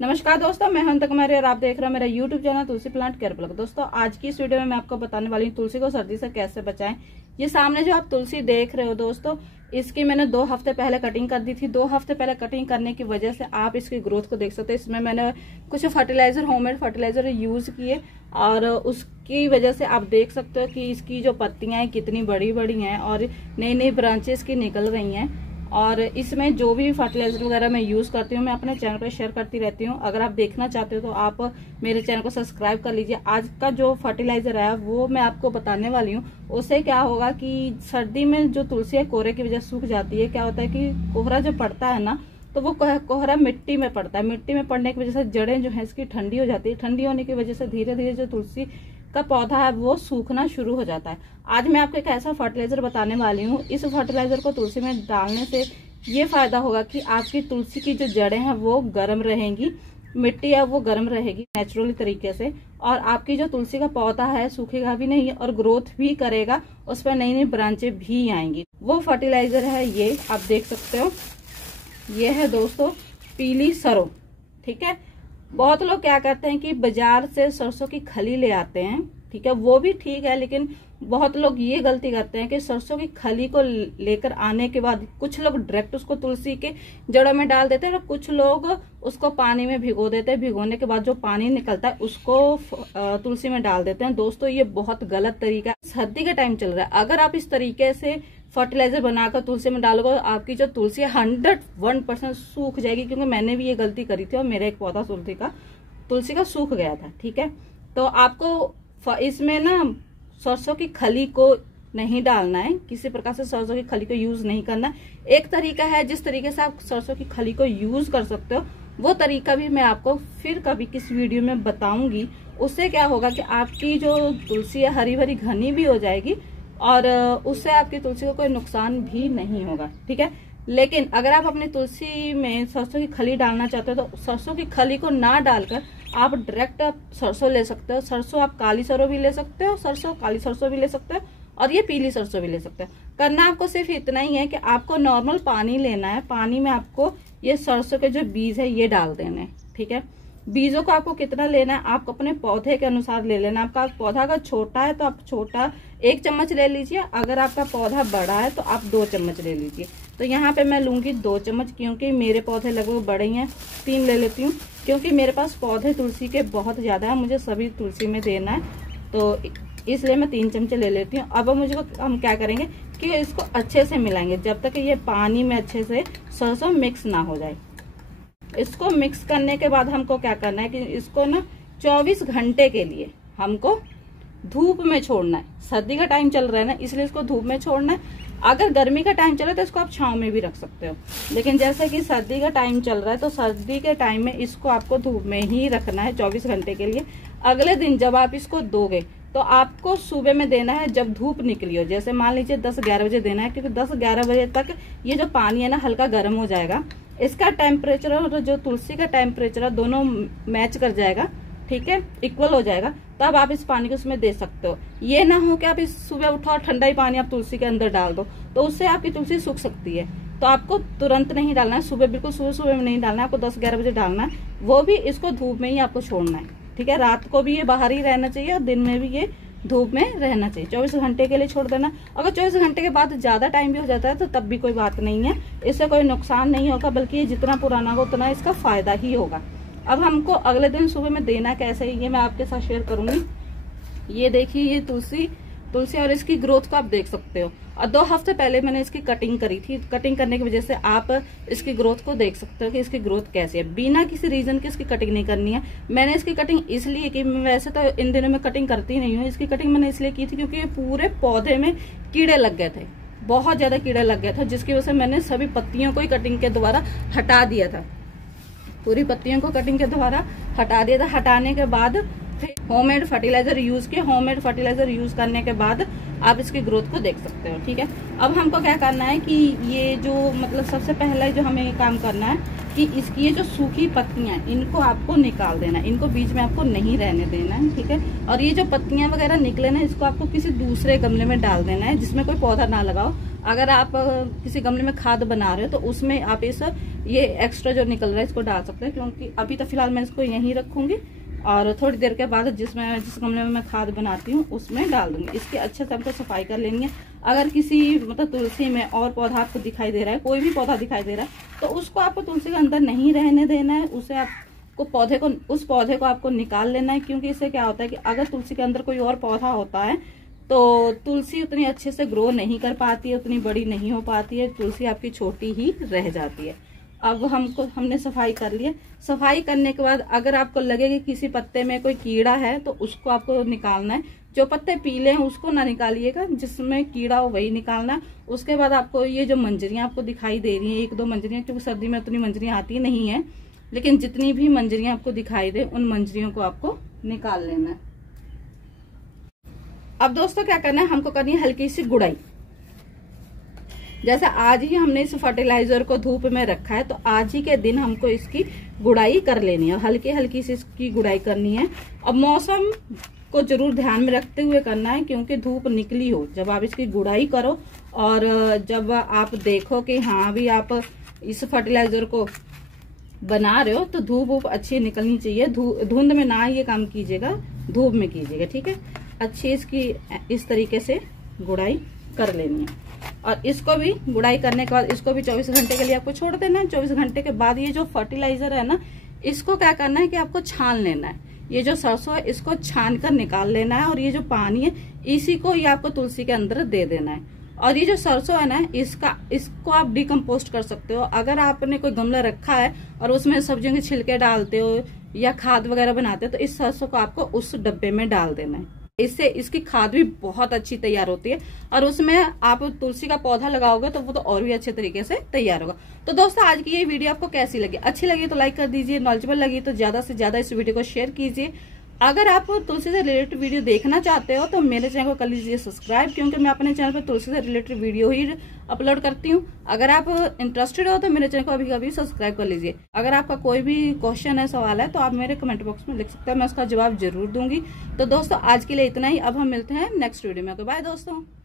नमस्कार दोस्तों, मैं हूं कुमारी और आप देख रहे हैं मेरा यूट्यूब चैनल तुलसी प्लांट केयर ब्लॉग। दोस्तों आज की इस वीडियो में मैं आपको बताने वाली हूं तुलसी को सर्दी से कैसे बचाएं। ये सामने जो आप तुलसी देख रहे हो दोस्तों, इसकी मैंने 2 हफ्ते पहले कटिंग कर दी थी। 2 हफ्ते पहले कटिंग करने की वजह से आप इसकी ग्रोथ को देख सकते हैं। इसमें मैंने कुछ फर्टिलाइजर, होममेड फर्टिलाइजर यूज किए और उसकी वजह से आप देख सकते हो कि इसकी जो पत्तियां हैं कितनी बड़ी बड़ी हैं और नई नई ब्रांचेस की निकल रही हैं। और इसमें जो भी फर्टिलाइजर वगैरह मैं यूज करती हूँ मैं अपने चैनल पर शेयर करती रहती हूँ। अगर आप देखना चाहते हो तो आप मेरे चैनल को सब्सक्राइब कर लीजिए। आज का जो फर्टिलाइजर है वो मैं आपको बताने वाली हूँ। उससे क्या होगा कि सर्दी में जो तुलसी है कोहरे की वजह से सूख जाती है। क्या होता है कि कोहरा जो पड़ता है ना, तो वो कोहरा मिट्टी में पड़ता है। मिट्टी में पड़ने की वजह से जड़ें जो है इसकी ठंडी हो जाती है। ठंडी होने की वजह से धीरे धीरे जो तुलसी का पौधा है वो सूखना शुरू हो जाता है। आज मैं आपको एक ऐसा फर्टिलाइजर बताने वाली हूँ। इस फर्टिलाइजर को तुलसी में डालने से ये फायदा होगा कि आपकी तुलसी की जो जड़ें हैं वो गर्म रहेंगी, मिट्टी है वो गर्म रहेगी नेचुरली तरीके से, और आपकी जो तुलसी का पौधा है सूखेगा भी नहीं और ग्रोथ भी करेगा। उस पर नई नई ब्रांचें भी आएंगी। वो फर्टिलाइजर है ये, आप देख सकते हो। ये है दोस्तों पीली सरों। ठीक है, बहुत लोग क्या करते हैं कि बाजार से सरसों की खली ले आते हैं। ठीक है, वो भी ठीक है, लेकिन बहुत लोग ये गलती करते हैं कि सरसों की खली को लेकर आने के बाद कुछ लोग डायरेक्ट उसको तुलसी के जड़ों में डाल देते हैं और कुछ लोग उसको पानी में भिगो देते हैं। भिगोने के बाद जो पानी निकलता है उसको तुलसी में डाल देते हैं। दोस्तों ये बहुत गलत तरीका है। सर्दी का टाइम चल रहा है, अगर आप इस तरीके से फर्टिलाइजर बनाकर तुलसी में डालोगे आपकी जो तुलसी 101% सूख जाएगी। क्योंकि मैंने भी ये गलती करी थी और मेरा एक पौधा तुलसी का सूख गया था। ठीक है, तो आपको इसमें ना सरसों की खली को नहीं डालना है, किसी प्रकार से सरसों की खली को यूज नहीं करना। एक तरीका है जिस तरीके से आप सरसों की खली को यूज कर सकते हो, वो तरीका भी मैं आपको फिर कभी किस वीडियो में बताऊंगी। उससे क्या होगा कि आपकी जो तुलसी है हरी भरी घनी भी हो जाएगी और उससे आपकी तुलसी को कोई नुकसान भी नहीं होगा। ठीक है, लेकिन अगर आप अपनी तुलसी में सरसों की खली डालना चाहते हो तो सरसों की खली को ना डालकर आप डायरेक्ट सरसों ले सकते हो। सरसों आप काली सरसों भी ले सकते हो, काली सरसों भी ले सकते हो और ये पीली सरसों भी ले सकते हो। करना आपको सिर्फ इतना ही है कि आपको नॉर्मल पानी लेना है। पानी में आपको ये सरसों के जो बीज है ये डाल देने। ठीक है, बीजों को आपको कितना लेना है आपको अपने पौधे के अनुसार ले लेना। आपका पौधा अगर छोटा है तो आप छोटा 1 चम्मच ले लीजिए। अगर आपका पौधा बड़ा है तो आप 2 चम्मच ले लीजिए। तो यहाँ पे मैं लूंगी 2 चम्मच, क्योंकि मेरे पौधे लगभग बड़े हैं। 3 ले लेती हूँ क्योंकि मेरे पास पौधे तुलसी के बहुत ज्यादा है, मुझे सभी तुलसी में देना है, तो इसलिए मैं 3 चमचे ले लेती हूँ। अब हम क्या करेंगे कि इसको अच्छे से मिलाएंगे जब तक ये पानी में अच्छे से सरसों मिक्स ना हो जाए। इसको मिक्स करने के बाद हमको क्या करना है कि इसको ना 24 घंटे के लिए हमको धूप में छोड़ना है। सर्दी का टाइम चल रहा है ना, इसलिए इसको धूप में छोड़ना है। अगर गर्मी का टाइम चले तो इसको आप छांव में भी रख सकते हो, लेकिन जैसे कि सर्दी का टाइम चल रहा है तो सर्दी के टाइम में इसको आपको धूप में ही रखना है 24 घंटे के लिए। अगले दिन जब आप इसको दोगे तो आपको सुबह में देना है जब धूप निकली हो। जैसे मान लीजिए 10-11 बजे देना है, क्योंकि 10-11 बजे तक ये जो पानी है ना हल्का गर्म हो जाएगा। इसका टेम्परेचर और जो तुलसी का टेम्परेचर है दोनों मैच कर जाएगा। ठीक है, इक्वल हो जाएगा, तब आप इस पानी को उसमें दे सकते हो। ये ना हो कि आप इस सुबह उठो और ठंडा ही पानी आप तुलसी के अंदर डाल दो, तो उससे आपकी तुलसी सूख सकती है। तो आपको तुरंत नहीं डालना है, सुबह बिल्कुल सुबह में नहीं डालना है, आपको 10-11 बजे डालना है। वो भी इसको धूप में ही आपको छोड़ना है। ठीक है, रात को भी ये बाहर ही रहना चाहिए और दिन में भी ये धूप में रहना चाहिए। 24 घंटे के लिए छोड़ देना। अगर 24 घंटे के बाद ज्यादा टाइम भी हो जाता है तो तब भी कोई बात नहीं है, इससे कोई नुकसान नहीं होगा, बल्कि ये जितना पुराना होगा उतना इसका फायदा ही होगा। अब हमको अगले दिन सुबह में देना कैसे है ये मैं आपके साथ शेयर करूंगी। ये देखिए, ये तुलसी और इसकी ग्रोथ को आप देख सकते हो। और 2 हफ्ते पहले मैंने इसकी कटिंग करी थी। कटिंग करने की वजह से आप इसकी ग्रोथ को देख सकते हो कि इसकी ग्रोथ कैसी है। बिना किसी रीजन की इसकी कटिंग नहीं करनी है। मैंने इसकी कटिंग इसलिए की, वैसे तो इन दिनों में कटिंग करती नहीं हूँ। इसकी कटिंग मैंने इसलिए की थी क्योंकि ये पूरे पौधे में कीड़े लग गए थे, बहुत ज्यादा कीड़े लग गए थे, जिसकी वजह से मैंने सभी पत्तियों को ही कटिंग के द्वारा हटा दिया था। पूरी पत्तियों को कटिंग के द्वारा हटा दिया था। हटाने के बाद फिर होममेड फर्टिलाइजर यूज किया। होममेड फर्टिलाइजर यूज करने के बाद आप इसकी ग्रोथ को देख सकते हो। ठीक है, अब हमको क्या करना है कि ये जो मतलब सबसे पहला जो हमें काम करना है कि इसकी ये जो सूखी पत्तियां इनको आपको निकाल देना है। इनको बीच में आपको नहीं रहने देना है। ठीक है, और ये जो पत्तियां वगैरह निकले ना इसको आपको किसी दूसरे गमले में डाल देना है जिसमें कोई पौधा ना लगाओ। अगर आप किसी गमले में खाद बना रहे हो तो उसमें आप ये एक्स्ट्रा जो निकल रहा है इसको डाल सकते हैं, क्योंकि अभी तो फिलहाल मैं इसको यहीं रखूंगी और थोड़ी देर के बाद जिस गमले में मैं खाद बनाती हूँ उसमें डाल दूंगी। इसकी अच्छे से हमको सफाई कर लेनी है। अगर किसी मतलब तुलसी में और पौधा आपको दिखाई दे रहा है, कोई भी पौधा दिखाई दे रहा है, तो उसको आपको तुलसी के अंदर नहीं रहने देना है। उसे आपको उस पौधे को आपको निकाल लेना है, क्योंकि इससे क्या होता है कि अगर तुलसी के अंदर कोई और पौधा होता है तो तुलसी उतनी अच्छे से ग्रो नहीं कर पाती है, उतनी बड़ी नहीं हो पाती है, तुलसी आपकी छोटी ही रह जाती है। अब हमने सफाई कर लिया। सफाई करने के बाद अगर आपको लगे कि किसी पत्ते में कोई कीड़ा है तो उसको आपको निकालना है। जो पत्ते पीले हैं उसको ना निकालिएगा, जिसमें कीड़ा हो वही निकालना है। उसके बाद आपको ये जो मंजरियां आपको दिखाई दे रही हैं, 1-2 मंजरियां, क्योंकि सर्दी में उतनी मंजरियां आती नहीं है, लेकिन जितनी भी मंजरियां आपको दिखाई दे उन मंजरियों को आपको निकाल लेना है। अब दोस्तों क्या करना है, हमको करनी है हल्की सी गुड़ाई। जैसे आज ही हमने इस फर्टिलाइजर को धूप में रखा है, तो आज ही के दिन हमको इसकी गुड़ाई कर लेनी है, हल्की हल्की सी इसकी गुड़ाई करनी है। अब मौसम को जरूर ध्यान में रखते हुए करना है, क्योंकि धूप निकली हो जब आप इसकी गुड़ाई करो और जब आप देखो कि हाँ भी आप इस फर्टिलाइजर को बना रहे हो तो धूप अच्छी निकलनी चाहिए। धुंध में ना ये काम कीजिएगा, धूप में कीजिएगा, ठीक है। अच्छी इसकी इस तरीके से गुड़ाई कर लेनी है। और इसको भी गुड़ाई करने के बाद इसको भी 24 घंटे के लिए आपको छोड़ देना है। 24 घंटे के बाद ये जो फर्टिलाइजर है ना, इसको क्या करना है कि आपको छान लेना है। ये जो सरसों है इसको छान कर निकाल लेना है, और ये जो पानी है इसी को ये आपको तुलसी के अंदर दे देना है। और ये जो सरसों है ना, इसको आप डिकम्पोस्ट कर सकते हो। अगर आपने कोई गमला रखा है और उसमें सब्जियों के छिलके डालते हो या खाद वगैरह बनाते हो, तो इस सरसों को आपको उस डब्बे में डाल देना है। इससे इसकी खाद भी बहुत अच्छी तैयार होती है, और उसमें आप तुलसी का पौधा लगाओगे तो वो तो और भी अच्छे तरीके से तैयार होगा। तो दोस्तों आज की ये वीडियो आपको कैसी लगी? अच्छी लगी तो लाइक कर दीजिए, नॉलेजेबल लगी तो ज्यादा से ज्यादा इस वीडियो को शेयर कीजिए। अगर आप तुलसी से रिलेटेड वीडियो देखना चाहते हो तो मेरे चैनल को कर लीजिए सब्सक्राइब, क्योंकि मैं अपने चैनल पर तुलसी से रिलेटेड वीडियो ही अपलोड करती हूँ। अगर आप इंटरेस्टेड हो तो मेरे चैनल को अभी सब्सक्राइब कर लीजिए। अगर आपका कोई भी क्वेश्चन है, सवाल है, तो आप मेरे कमेंट बॉक्स में लिख सकते हैं, मैं उसका जवाब जरूर दूंगी। तो दोस्तों आज के लिए इतना ही। अब हम मिलते हैं नेक्स्ट वीडियो में। बाय दोस्तों।